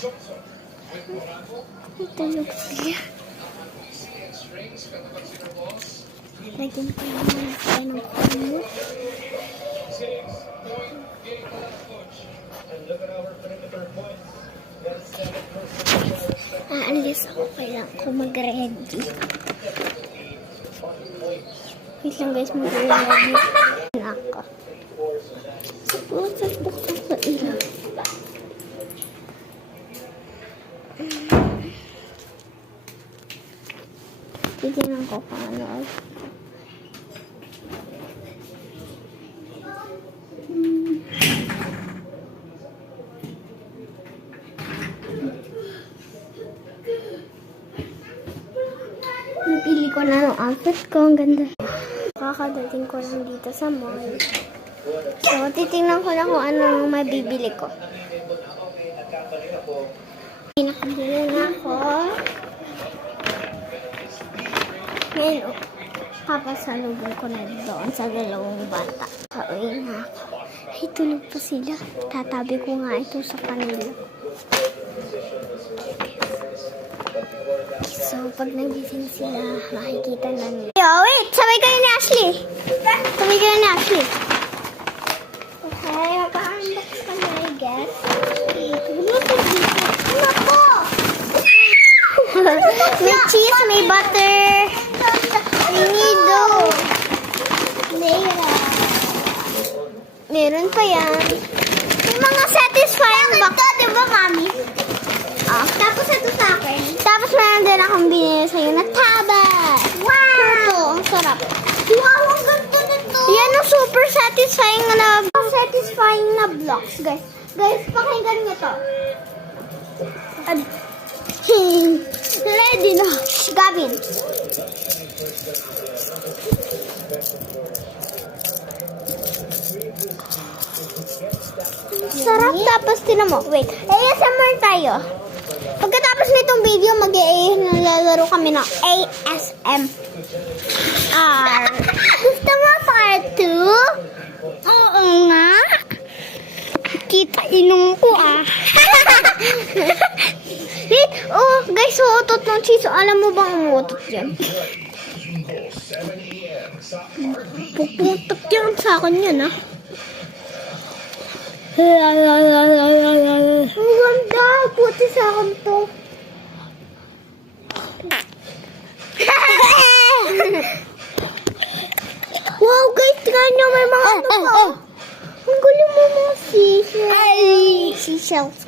Tulog sila. Lagyan ko naman sila ng kumot. Aalis ako, kailangan ko mag-ready. Wait lang guys, mag-ready na ako. Buksan ko ilaw. Titignan ko kung ano. Napili ko na ng outfit ko. Ang ganda. Kakadating ko lang dito sa mall. So, titignan ko lang kung ano mabibili ko. Pinakabili na ako. Ngayon, papasalubong ko na doon sa dalawang bata. Pauwi na ako. Ay, tulog pa sila. Tatabi ko nga ito sa kanila. So, pag nagising sila, makikita na nila. Yo, wait! Sabay kayo ni Ashley! Sabay kayo ni Ashley! Okay, mag-unbox ka na, I guess. Ano po? May cheese, may butter. May nido. Meron pa yan. May mga satisfying box. Ito, diba, mami? Tapos ito sa akin. Tapos meron din akong binili sa'yo na tablet. Wow! Ito, ang sarap. Wow, ang ganda nito. Yan ang super satisfying na blocks, guys. Guys, pakinggan nyo to. Ready na. Gavin. Sarap, tapos tinan mo. Wait, ASMR tayo. Pagkatapos nitong video, naglalaro kami ng ASMR. Gusto mo part 2? Oo nga. Kita inom ko Wait, guys, uutot ng cheese. Alam mo bang umutot yan? Puputok yan sa akin yan, Ang ganda. Puti sa akin to. Wow, guys, tingnan nyo. May mga ano pa. Ang galing mo mga seashells.